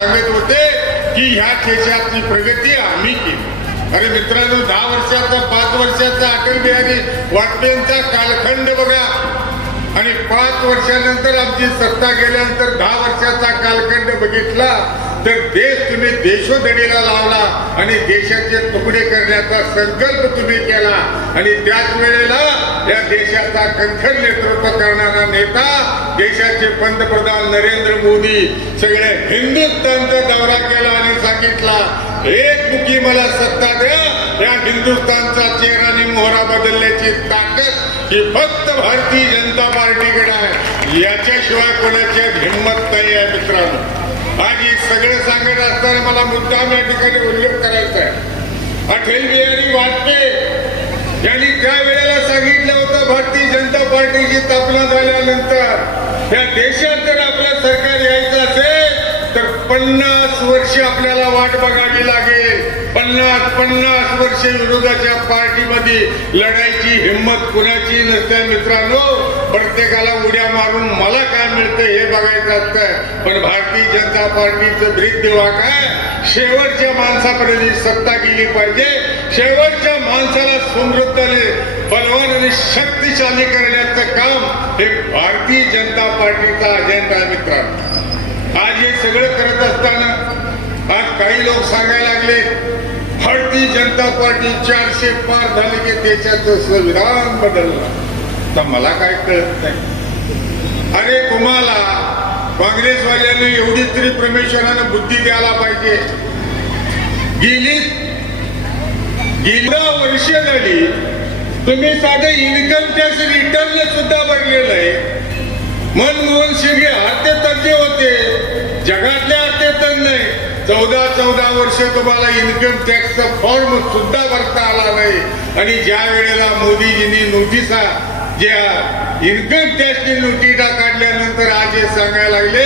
सांगत होते की ह्या देशातली प्रगती आम्ही केली। अरे मित्रांनो, 10 वर्षाचा 5 वर्षाचा अटल बिहारी वाजपेयींचा कालखंड बघा आणि 5 वर्षानंतर आमची सत्ता गेल्यानंतर 10 वर्षाचा कालखंड बघितला तर देश तुम्ही देशोधडीला लावला आणि देशाचे तुकडे करण्याचा संकल्प तुम्ही केला आणि त्याच वेळेला या देशाचा खंखर नेतृत्व करणारा नेता देशाचे पंतप्रधान नरेंद्र मोदी सगळ्या हिंदुस्थानचा दौरा केला आणि सांगितला एकमुखी मला सत्ता द्या, या हिंदुस्थानचा चेहरा आणि मोहरा बदलण्याची ताकद ही फक्त भारतीय जनता पार्टीकडे आहे, याच्याशिवाय कोणाची हिंमत नाही आहे। मित्रांनो, आज हे सगळं सांगत असताना मला मुद्दाम या ठिकाणी उल्लेख करायचा आहे। अटल बिहारी वाजपेयी यांनी त्या वेळेला सांगितलं होतं भारतीय जनता पार्टीची स्थापना झाल्यानंतर या देशात जर आपलं सरकार यायचं असेल तर 50 वर्ष आपल्याला वाट बघावी लागेल। 50 वर्ष विरोधाच्या पार्टीमध्ये लढायची हिंमत कुणाची नसते। मित्रांनो, प्रत्येकाला उड्या मारून मला काय मिळतं हे बघायचं असतं, पण भारतीय जनता पार्टीचं ब्रीददेवा काय, शेवटच्या माणसापर्यंत सत्ता गेली पाहिजे, शेवटच्या माणसाला समृद्धने बलवान आणि शक्तिशाली करण्याचं काम हे भारतीय जनता पार्टीचा अजेंडा आहे। मित्रांनो, आज हे सगळं करत असताना आज काही लोक सांगायला लागले भारतीय जनता पार्टी 400 पार झाले की देशाचं संविधान बदललं। तर मला काय कळत नाही, अरे तुम्हाला काँग्रेसवाल्यांनी एवढी तरी परमेश्वरानं बुद्धी द्यायला पाहिजे। गेली 10 वर्ष झाली तुम्ही साधं इन्कम टॅक्स रिटर्न सुद्धा भरलेलं आहे। मनमोहन सिंग अर्थतज्ञ होते, जगातले अर्थतज्ञ नाही, 14 वर्ष तुम्हाला इन्कम टॅक्सचा फॉर्म सुद्धा भरता आला नाही आणि ज्या वेळेला मोदीजींनी नोटिसा ज्या इन्कम टॅक्सची नोटिसा काढल्यानंतर आज हे सांगायला लागले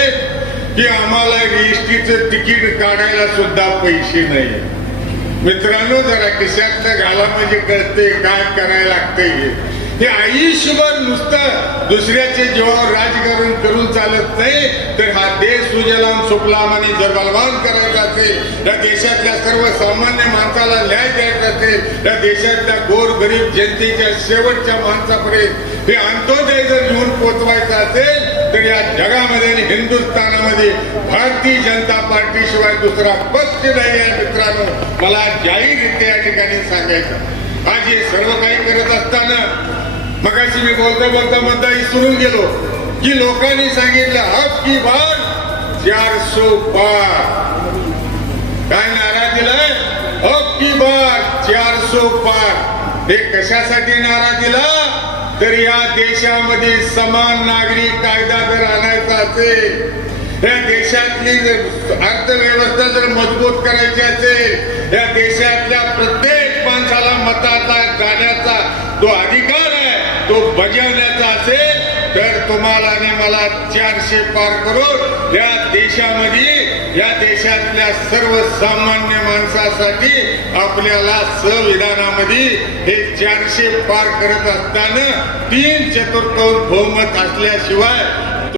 की आम्हाला रजिस्ट्रीचं तिकीट काढायला सुद्धा पैसे नाही। मित्रांनो, जरा खिशातलं घाला म्हणजे कळते काय करायला लागतंय। हे आयुष्यभर नुसतं दुसऱ्याच्या जीवावर राजकारण करून चालत नाही, तर हा देश सुजलाम सुफलाम आणि बलवान करायचा असेल, या देशातल्या सर्वसामान्य माणसाला न्याय द्यायचा असेल, या देशातल्या गोरगरीब जनतेच्या शेवटच्या माणसापर्यंत हे अंत्योदय जर घेऊन पोचवायचं असेल तर या जगामध्ये आणि हिंदुस्थानामध्ये भारतीय जनता पार्टी शिवाय दुसरा पक्ष नाही आहे। मित्रांनो, मला जाहीररित्या या ठिकाणी सांगायचं, आज हे सर्व काही करत असताना मगाशी मी बोलता मुद्दा विसरून गेलो की लोकांनी सांगितलं अब की बार 400 पार, काय नारा दिलाय, अब की बार 400 पार। हे कशासाठी नारा दिला, तर या देशामध्ये समान नागरी कायदा जर आणायचा असेल, या देशातली अर्थव्यवस्था जर मजबूत करायची असेल, या देशातल्या प्रत्येक माणसाला मताचा जाण्याचा जो अधिकार आहे तो बजावण्याचा असेल तर तुम्हाला आणि मला 400 पार करून या देशामध्ये या देशातल्या सर्वसामान्य माणसासाठी आपल्याला संविधानामध्ये हे 400 पार करत असताना 3/4 बहुमत असल्याशिवाय